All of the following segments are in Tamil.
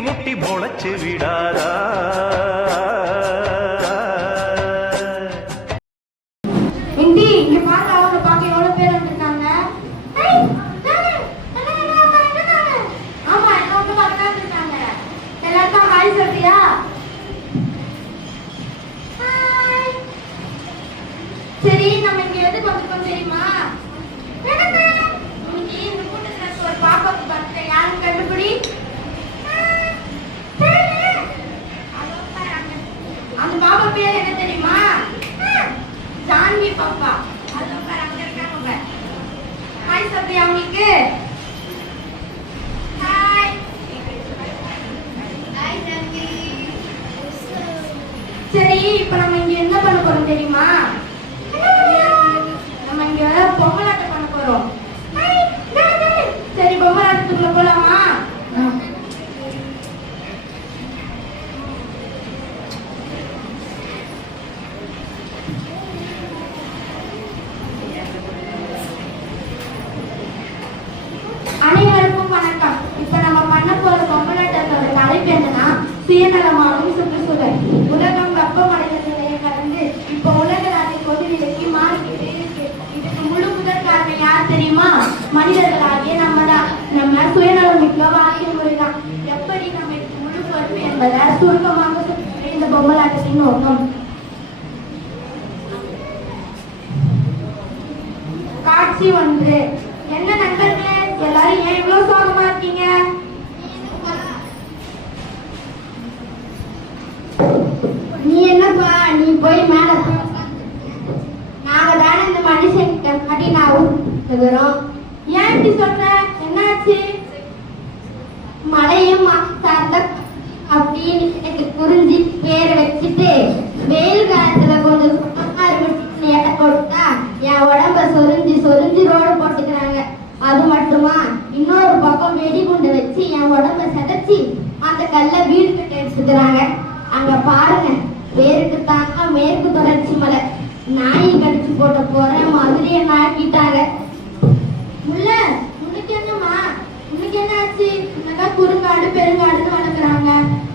முட்டி முளைச்சு விடாதா? இண்டி இங்க எது கொஞ்சம் தெரியுமா பேர் வந்திருக்காங்க ஐய், நானு, நானு, நானு, நானு, நானு. ஆமா எல்லாம் வந்து பார்க்க இருக்காங்க எல்லாருக்கும் ஹாய் சொல்றியா ஹாய். சரி நம்ம இங்க எதுக்கு வந்திருக்கோம் தெரியுமா எனக்கு. இன்னைக்கு இந்த கூட்டத்துல இருக்க ஒரு பாப்பாக்கு birthday. யாருன்னு கண்டுபிடி ஆ, தெரியல. அதோ பாரு, அந்த பாப்பா பேர் என்ன தெரியுமா ஆ, ஜான்வி பாப்பா அது உட்கார் அங்க இருக்காங்க உட்கார் ஹாய் சத்யா உங்களுக்கு ஹாய் ஹாய் சரி இப்போ நம்ம இங்க என்ன பண்ண போறோம் தெரியுமா நம்ம இங்க பொம்மலாட்டம் பண்ண போறோம் ஹாய், டேய், டேய். சரி பொம்மலாட்டத்துக்குள்ள போலாமா அனைவருக்கும் வணக்கம் இப்ப நம்ம பண்ண போற பொம்மலாட்டத்தோட தலைப்பு என்னன்னா சுயநலமாகவும் சுற்றுச்சூழல் உலகம் வெப்பமடைந்த நிலையை கடந்து இப்ப நாட்டை கொதிநிலைக்கு மாறிக்கிட்டே இருக்கு. இதுக்கு முழு முதல் காரணம் யார் தெரியுமா? மனிதர்களாகிய நம்ம தான் நம்ம சுயநலம் மிக்க வாழ்க்கை முறைதான். எப்படி நம்ம இதுக்கு முழு பொறுப்பு என்பதை சுருக்கமாக இந்த பொம்மலாட்டத்தின் நோக்கம் காட்சி ஒன்று என்ன நண்பர்களே எல்லாரும் ஏன் இவ்வளவு சோகமா இருக்கீங்க நீ என்னப்பா நீ போய் மேல நாங்க தானே இந்த மனுஷன் கட்டி நான் இருக்கிறோம் ஏன் இப்படி சொல்ற? என்னாச்சு? மழையும் சார்ந்த அப்படின்னு எனக்கு புரிஞ்சு பேரு மேற்கு தொடர்ச்சி மலை நாய் கடிச்சு போட்ட போற மதுரையை நாக்கிட்டாங்க முல்ல உனக்கு என்னம்மா? உனக்கு என்ன ஆச்சு? உன்னதான் குறுங்காடு பெருங்காடுன்னு வளர்க்குறாங்க.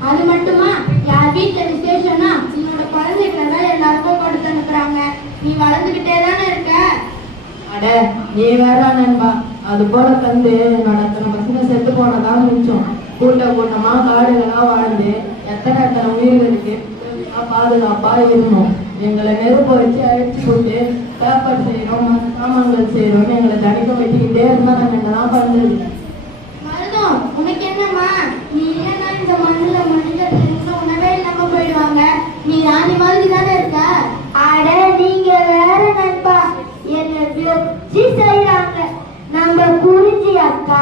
அது மட்டுமா? யார் வீட்டுல விசேஷம்னா உன்னோட குழந்தைகளை தான் எல்லாருக்கும் கொடுத்து அனுப்புறாங்க. நீ வளர்ந்துகிட்டே தானே இருக்க? அட நீ வேற நண்பா. அது போல தந்து என்னோட அத்தனை பசங்க செத்து போனதான் மிச்சம். கூட்ட கூட்டமா காடுகளா வாழ்ந்து எத்தனை எத்தனை உயிர்களுக்கு உதவியா, பாதுகாப்பா இருந்தோம் எங்களை நெருப்பு வச்சு அழைச்சி போட்டு பேப்பர் செய்யறோம் சாமான்கள் செய்யறோம்னு எங்களை தனிக்க வச்சுக்கிட்டே இருந்தா நாங்க என்னதான் பண்றது? மருதம் உனக்கு என்னம்மா? நீ இல்லைன்னா இந்த மண்ணுல மனிதர்கள் இன்னும் உணவே இல்லாம போயிடுவாங்க. நீ ராணி மாதிரி தானே இருக்க? அட நீங்க வேற நண்பா. என்ன வச்சு செய்யறாங்க நம்ம குறிஞ்சி அக்கா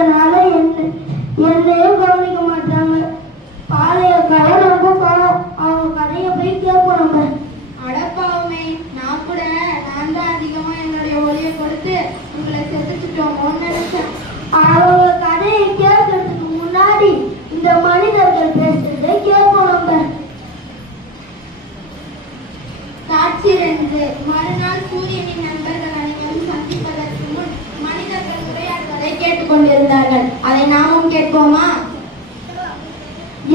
அதனால என்ன என்னையும் கவனி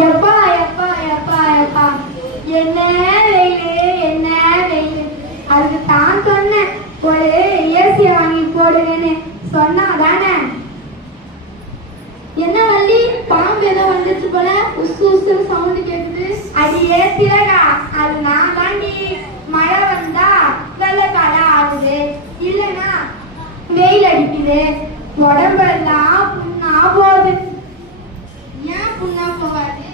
எப்பா எப்பா எப்பா எப்பா. என்ன வெயிலு என்ன வெயிலு. அதுக்கு தான் சொன்னேன் ஒரு ஏசியை வாங்கி போடுங்கன்னு. சொன்னா தானே என்ன வள்ளி? பாம்பு ஏதோ வந்துச்சு போல. உசு உசு சவுண்ட் கேக்குது. அது ஏசிலகா அது நான் தாண்டி மழை வந்தா வெள்ளக்காடா ஆகுது. இல்லைன்னா வெயில் அடிக்குது. உடம்பெல்லாம் புண்ணா போகுது ஏன் புண்ணா போகாது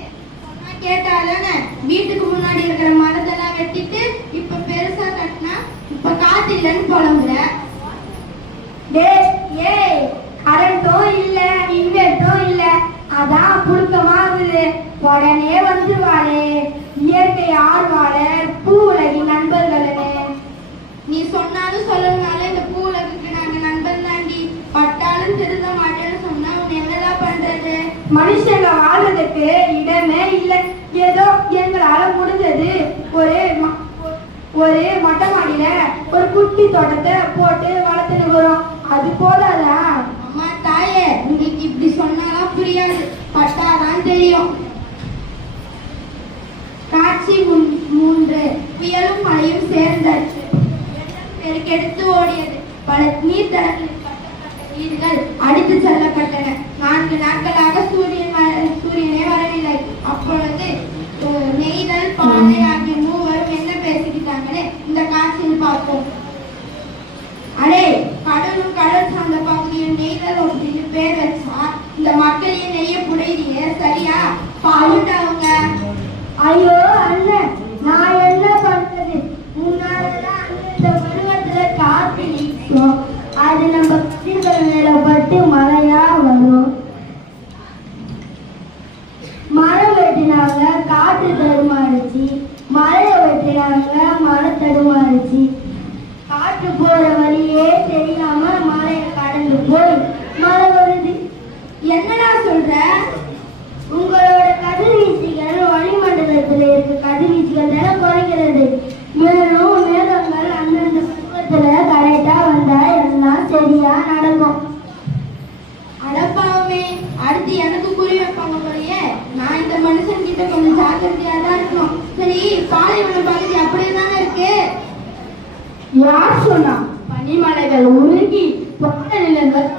சொன்னா கேட்டாதானே வீட்டுக்கு முன்னாடி இருக்கிற மரத்தெல்லாம் வெட்டிட்டு இப்ப பெருசா கட்டினா இப்ப காத்து இல்லைன்னு புலம்புற டேய் ஏய் கரண்ட்டும் இல்ல இன்வெர்ட்டும் இல்ல அதான் புழுக்கமா இருக்குது உடனே வந்துருவாளே. இயற்கை ஆர்வாளே பூ உலகி நண்பர்களே. நீ சொன்னாலும் சொல்லணும்னாலும் இந்த பூ உலகுக்கு நாங்க தாண்டி பட்டாலும் திருந்த மாட்டேன்னு சொன்னா உன்னை என்னதான் பண்றது? மனுஷங்க வாழ்றதுக்கு இடமே இல்லை ஏதோ எங்களால முடிஞ்சது ஒரு ம- ஒரு மொட்டை மாடியில ஒரு குட்டி தோட்டத்தை போட்டு வளர்த்துட்டு வரும். அது போதாதா? அம்மா தாயே உங்களுக்கு இப்படி சொன்னாலாம் புரியாது. பட்டாதான் தெரியும். காட்சி மூன்று புயலும் மழையும் சேர்ந்தாச்சு. பெருக்கெடுத்து ஓடியது. பல நீர் கட்டப்பட்ட வீடுகள் அடித்து செல்லப்பட்டன. நான்கு நாட்களாக பேர் வச்சான் இந்த மக்களையும் நெய்ய புடையிறீங்க சரியா? பாவுண்டா ஐயோ அண்ணன் நான் என்ன பண்றது? முன்னாலதான் இந்த பருவத்துல காத்து வீசும் அது நம்ம கதிர்கள் மேல பட்டு மழையா வரும். மரம் வெட்டினாங்க காற்று தடுமாறுச்சு. மழையை வெட்டினாங்க மழை தடுமாறுச்சு. காற்று போற வழியே தெரியாம மலையை கடந்து போய் மழை வருது என்னடா சொல்ற உங்களோட கதிர்வீச்சுகள் வளிமண்டலத்தில் இருக்க கதிர்வீச்சுகள் தானே குறைக்கிறது மேலும் மேகங்கள் அந்தந்த பருவத்துல கரெக்டா வந்தா எல்லாம் சரியா நடக்கும் அடப்பாவுமே அடுத்து எனக்கு குறி வைப்பாங்க போலயே நான் இந்த மனுஷன் கிட்ட கொஞ்சம் ஜாக்கிரதையா சரி பாலைவனம் பகுதி அப்படியே தானே இருக்கு? யார் சொன்னா? பனிமலைகள் உருகி பாலை நிலங்கள்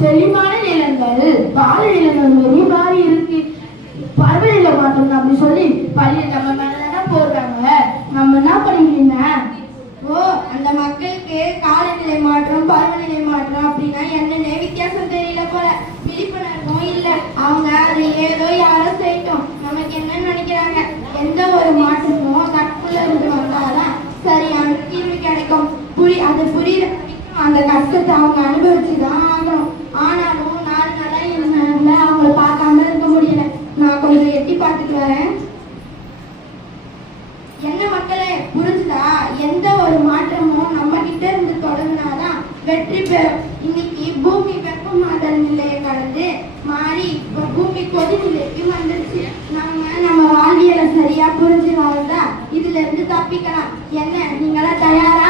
செழிமான நிலங்கள் பால நிலங்கள் மாரி மாறி இருக்கு. பருவநிலை மாற்றம் அப்படி சொல்லி பள்ளி நம்ம மேலதான் போடுறாங்க. நம்ம என்ன பண்ணிக்கிறீங்க ஓ அந்த மக்களுக்கு காலநிலை மாற்றம் பருவநிலை மாற்றம் அப்படின்னா என்ன வித்தியாசம் தெரியல போல விழிப்புணர்வும் இல்ல அவங்க அதை ஏதோ யாரோ செய்யட்டும் நமக்கு என்ன நினைக்கிறாங்க எந்த ஒரு மாற்றமும் கற்புல இருந்து வந்தாதான் சரியான தீர்வு கிடைக்கும் புரி அது புரியுற வரைக்கும் அந்த கஷ்டத்தை அவங்க அனுபவிச்சுதான் ஆகணும் ஆனாலும் நாலு நாளா என்னால அவங்கள பார்க்காம இருக்க முடியல. நான் கொஞ்சம் எட்டி பார்த்துட்டு வரேன். என்ன மக்களே புரிஞ்சுதா? எந்த ஒரு மாற்றமும் நம்ம கிட்ட இருந்து தொடங்கினாதான் வெற்றி பெறும் இன்னைக்கு பூமி வெப்பமாதல் நிலையை கடந்து மாறி இப்போ பூமி கொதிநிலைக்கு வந்துருச்சு. நம்ம நம்ம வாழ்வியலை சரியா புரிஞ்சு வாழ்ந்தா இதுல இருந்து தப்பிக்கலாம். என்ன நீங்களா தயாரா